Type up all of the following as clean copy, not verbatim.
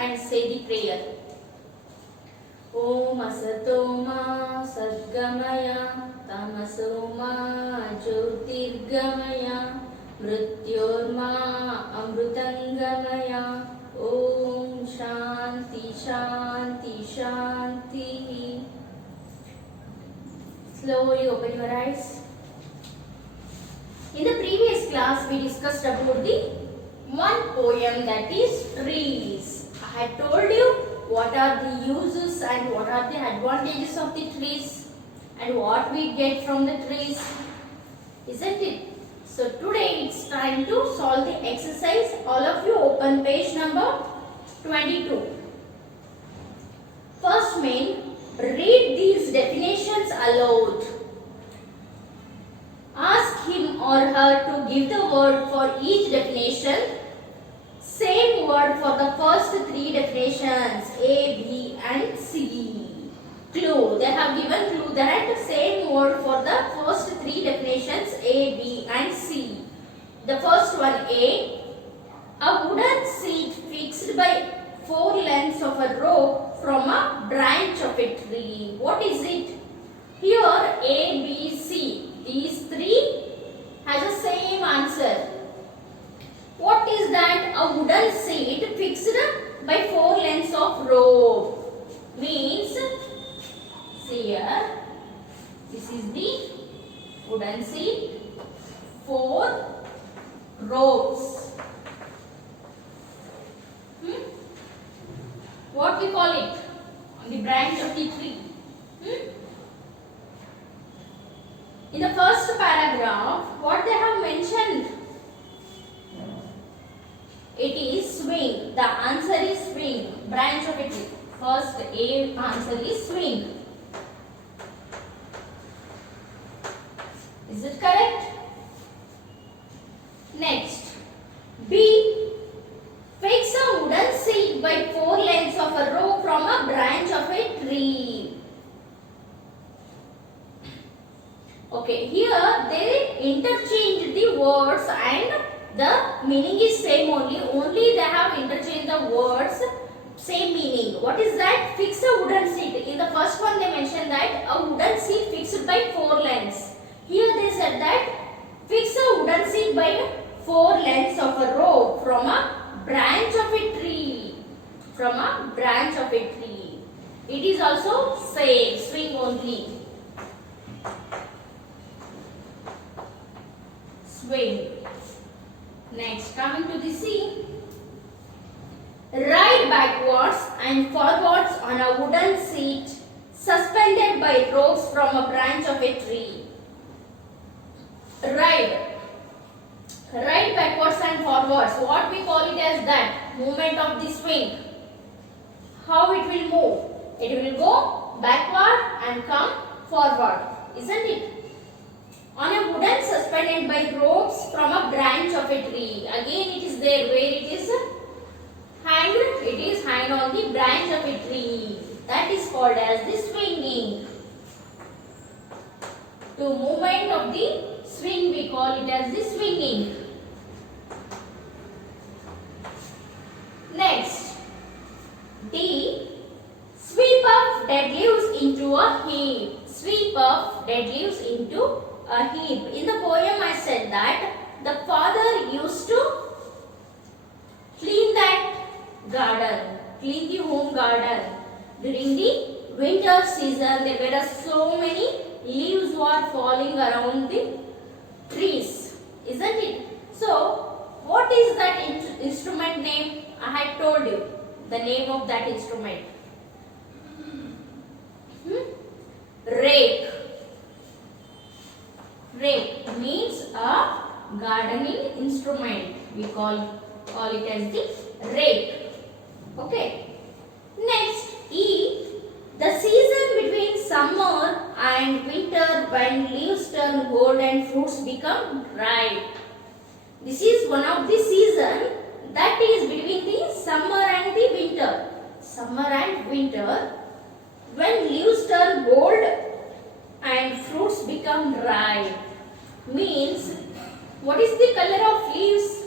and say the prayer. Om Asatoma Sadgamaya Tamasoma Jyotirgamaya Mrityorma Amrutangamaya. Om Shanti Shanti Shanti. Slowly open your eyes. In the previous class we discussed about the one poem, that is trees. I had told you what are the uses and what are the advantages of the trees and what we get from the trees, isn't it? So today it's time to solve the exercise. All of you open page number 22. First main, read these definitions aloud. Ask him or her to give the word for each definition. Same word for the first three definitions, A, B and C. Clue. They have given clue that same word for the first three definitions, A, B and C. The first one, A wooden seat fixed by four lengths of a rope from a branch of a tree. What is it? Here A, B, C. These three has the same answer. What is that? A wooden seat fixed by four lengths of rope. Means, see here, this is the wooden seat, four ropes. What we call it? On the branch of the tree. In the first paragraph, what they have mentioned? It is swing. The answer is swing. Branch of a tree. First A answer is swing. Is it correct? Next, B. Fix a wooden seat by four lengths of a rope from a branch of a tree. Okay, here they interchange the words and the meaning is same only. Only they have interchanged the words, same meaning. What is that? Fix a wooden seat. In the first one they mentioned that a wooden seat fixed by four lengths. Here they said that fix a wooden seat by four lengths of a rope from a branch of a tree. From a branch of a tree. It is also same, swing only. Swing. Next, coming to the C. Ride backwards and forwards on a wooden seat suspended by ropes from a branch of a tree. Ride. Ride backwards and forwards. What we call it as that? Movement of the swing. How it will move? It will go backward and come forward. Isn't it? On a wooden suspended by ropes from a branch of a tree. Again it is there where it is hanged. It is hanged on the branch of a tree. That is called as the swinging. To movement of the swing we call it as the swinging. Next, D. Sweep up dead leaves into a heap. Sweep up dead leaves into a heap. In the poem I said that the father used to clean that garden, clean the home garden. During the winter season there were so many leaves were falling around the trees, isn't it? So what is that instrument name? I had told you the name of that instrument. Rake. Rake means a gardening instrument. We call it as the rake. Okay. Next, E. The season between summer and winter when leaves turn gold and fruits become ripe. This is one of the season that is between the summer and the winter. Summer and winter when leaves turn gold and fruits become ripe. Means, what is the color of leaves?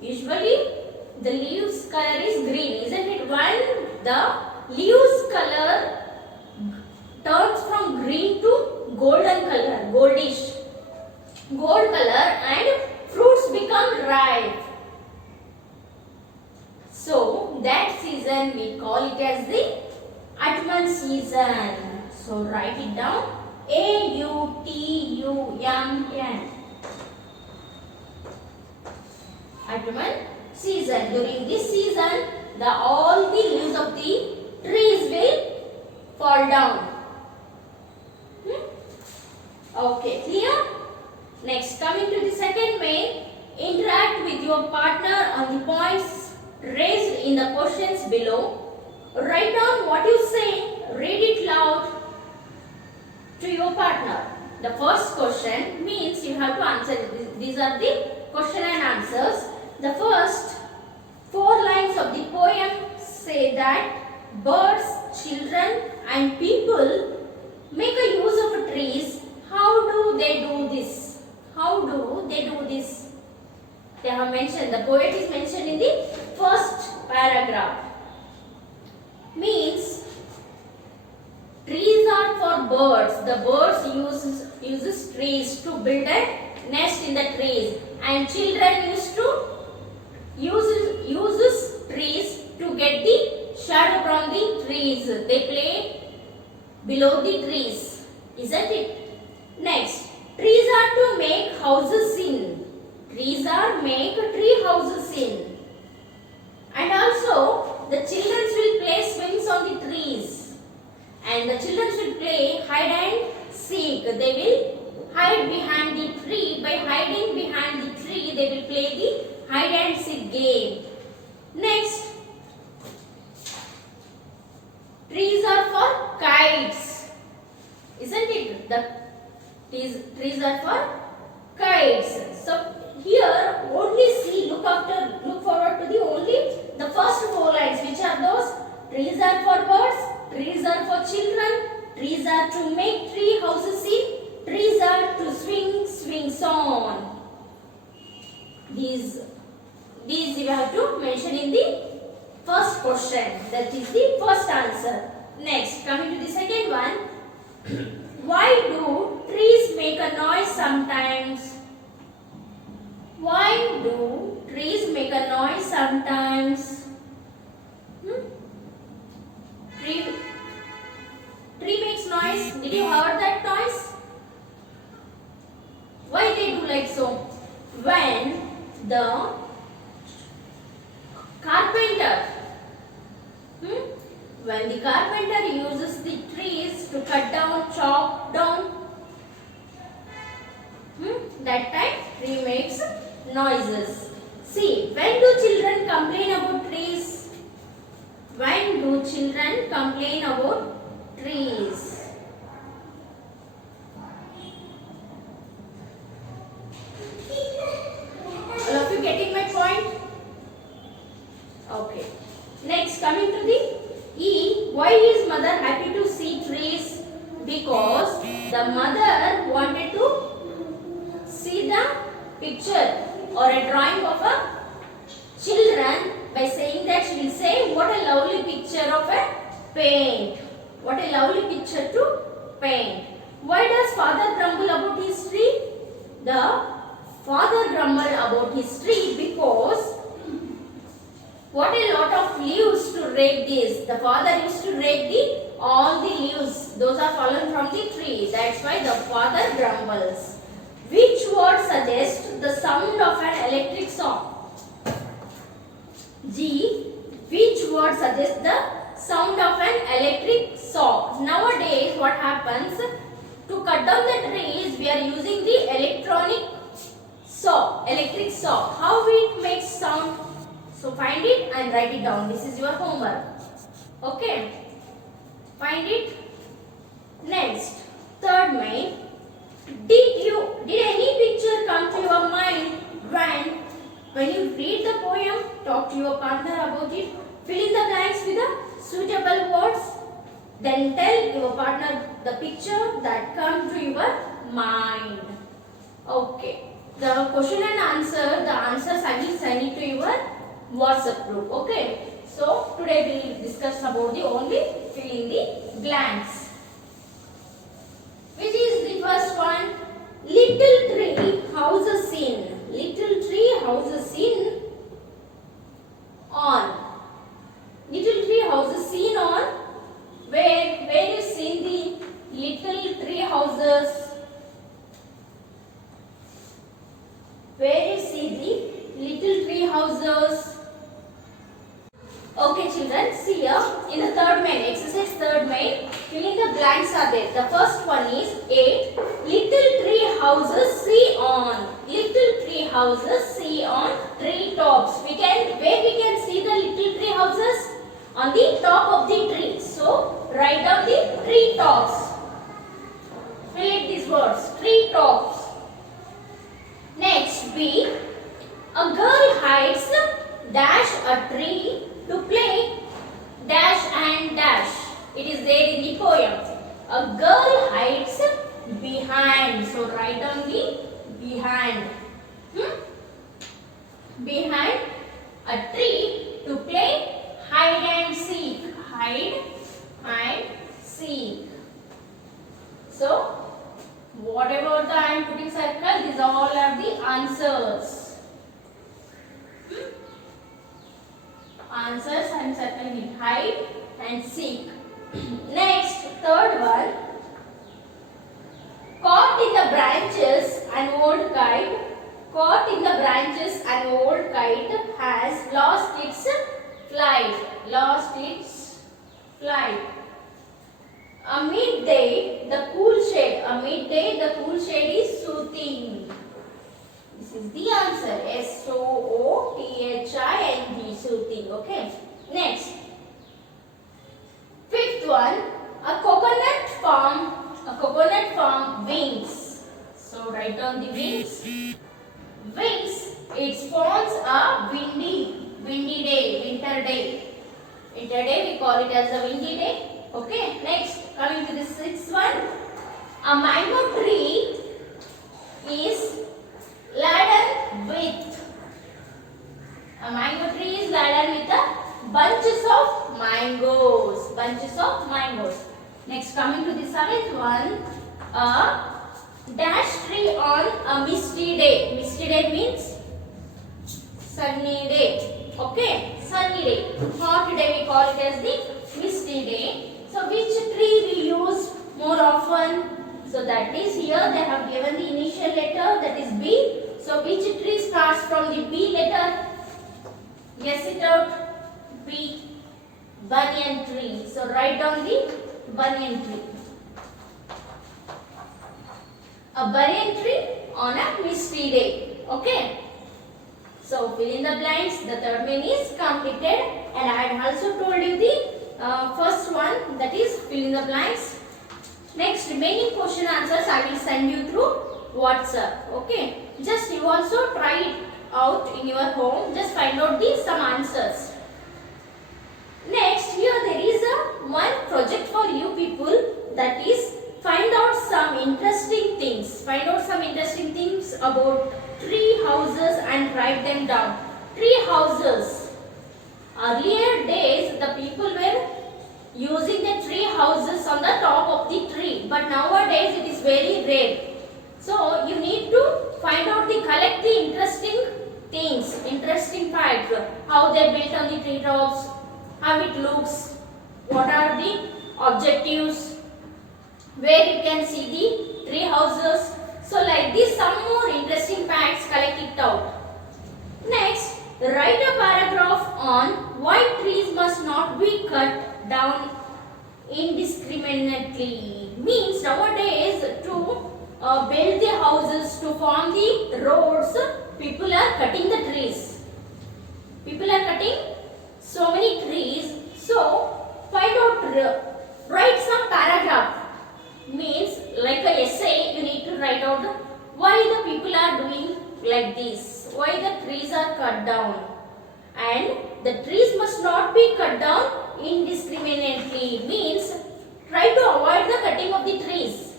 Usually the leaves color is green, isn't it? Why? the leaves color turns from green to golden color, goldish gold color, and fruits become ripe. So that season we call it as the autumn season. So write it down, AUTUMN. Autumn season. During this season, all the leaves of the trees will fall down. Okay, clear? Next, coming to the second main, interact with your partner on the points raised in the questions below. Write down what you say, read it loud to your partner. The first question means you have to answer. These are the question and answers. The first 4 lines of the poem say that birds, children and people make a use of trees. How do they do this? How do they do this? They have mentioned, the poet is mentioned in the first paragraph. Means trees are for birds. The birds uses trees to build a nest in the trees, and children uses trees to get the shadow from the trees. They play below the trees, isn't it? Next, trees are to make houses in. Trees are make tree houses in. And also the children will play swings on the trees. And the children will play hide and seek. They will hide behind the tree. By hiding behind the tree, they will play the hide and seek game. Next, trees are for kites, isn't it? The trees are for kites. So here only see, look forward to the first 4 lines. Which are those? Trees are for birds, trees are for children, trees are to make tree houses in, trees are to swing on. These you have to mention in the first question. That is the first answer. Next, coming to the second one. Why do trees make a noise sometimes? Why do trees make a noise sometimes? Tree makes noise. Did you heard that noise? Why they do like so? When the carpenter uses the trees to cut down, chop down, that time tree makes noises. See, when do children complain about trees? When do children complain about trees? All of you getting my point? Okay. Next, coming to the E. Why is mother happy to see trees? Because the mother wanted to see the picture or a drawing of a children. By saying that, she will say, what a lovely picture of a paint. What a lovely picture to paint. Why does father grumble about his tree? The father grumbled about his tree because what a lot of leaves to rake this. The father used to rake all the leaves. Those are fallen from the tree. That's why the father grumbles. Which word suggests the sound of an electric saw? G. Which word suggests the sound of an electric saw? Nowadays, what happens? To cut down the trees, we are using the electric saw. How it makes sound? So find it and write it down. This is your homework. Okay. Find it. Next, third main. Did any picture come to your mind when you read the poem? Talk to your partner about it. Fill in the blanks with the suitable words. Then tell your partner the picture that comes to your mind. Okay. The question and answer, the answers I will send it to your WhatsApp group. Okay. So today we will discuss discuss about the only fill in the blanks. Which is the first one? Little tree houses in. Little tree houses in on. Little tree houses seen on. Where you see the little tree houses? Where you see the little tree houses? Okay children, see here in the third main, exercise third main, filling the blanks are there. The first one is 8. Little tree houses see on. Little tree houses see on tree tops. Where we can see the little tree houses? On the top of the tree. So write down the tree tops. Fill it these words. Tree tops. Next B. A girl hides dash a tree to play dash and dash. It is there in the poem. A girl hides behind. So write down the behind. Behind a tree to play hide and seek. Hide and seek. So whatever the I am putting circle, these all are the answers. Answers I am circling it. Hide and seek. Next, third one. Caught in the branches, an old kite. Caught in the branches, an old kite has lost its flight. Lost its flight. A midday, the cool shade. A midday, the cool shade is soothing. This is the answer. SOOTHING. Soothing. Okay. Next. Fifth one. A coconut farm. A coconut farm wings. So write down the wings. Wings. It spawns a windy day. Winter day. Winter day we call it as a windy day. Okay. Next. Coming to the sixth one. A mango tree is laden with. A mango tree is laden with a bunches of mangoes. Bunches of mangoes. Next, coming to the seventh one. A dash tree on a misty day. Misty day means sunny day. Okay, sunny day. Hot day we call it as the misty day. So which tree we use more often? So that is here they have given the initial letter, that is B. So which tree starts from the B letter? Guess it out. B. Banyan tree. So write down the banyan tree. A banyan tree on a misty day. Okay. So fill in the blanks. The third main is completed, and I had also told you the first one, that is fill in the blanks. Next remaining question answers I will send you through WhatsApp. Okay. Just you also try it out in your home. Just find out some answers. Next, here there is one project for you people, that is find out some interesting things. Find out some interesting things about tree houses and write them down. Tree houses. Earlier days the people were using the tree houses on the top of the tree, but nowadays it is very rare. So you need to find out collect the interesting things, interesting facts, how they built on the tree tops, how it looks, what are the objectives, where you can see the tree houses. So like this, some more interesting facts, collect it out. Next, write a paragraph on why trees must not be cut down indiscriminately. Means nowadays to build the houses, to form the roads, people are cutting the trees. People are cutting so many trees. So find out, write some paragraph. Means like a essay, you need to write out why the people are doing like this, why the trees are cut down, and the trees must not be cut down indiscriminately. Means try to avoid the cutting of the trees.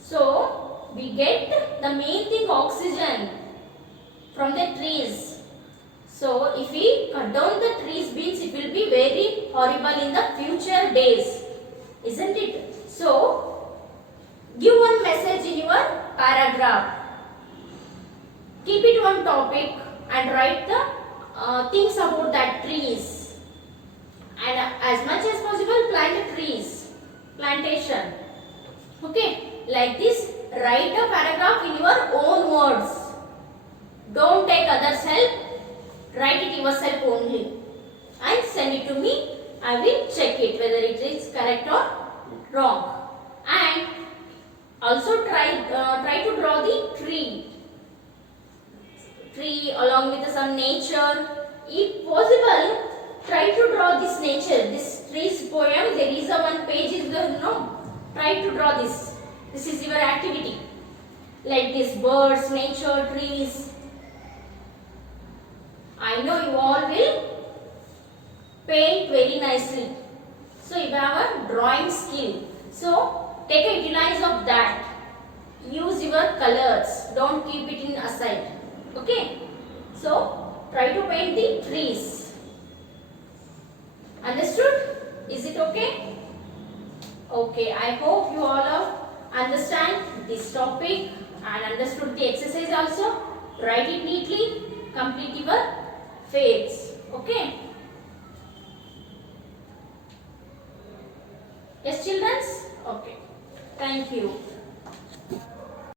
So we get the main thing, oxygen from the trees. So if we cut down the trees, means it will be very horrible in the future days, isn't it? So, give one message in your paragraph. Keep it one topic and write the things about that trees. And as much as possible, plant trees. Plantation. Okay, like this, write a paragraph in your own words. Don't take others' help. Write it yourself only. And send it to me. I will check it whether it is correct or wrong. And also try to draw the tree along with some nature. If possible, try to draw this nature. This trees poem, there is a one page is the try to draw this. This is your activity. Like this, birds, nature, trees. I know you all will paint very nicely. So you have a drawing skill. So take a utilize of that. Use your colors. Don't keep it in aside. Okay. So try to paint the trees. Understood? Is it okay? Okay. I hope you all understand this topic and understood the exercise also. Write it neatly. Complete your phase. Okay. Yes, children? Okay. Thank you.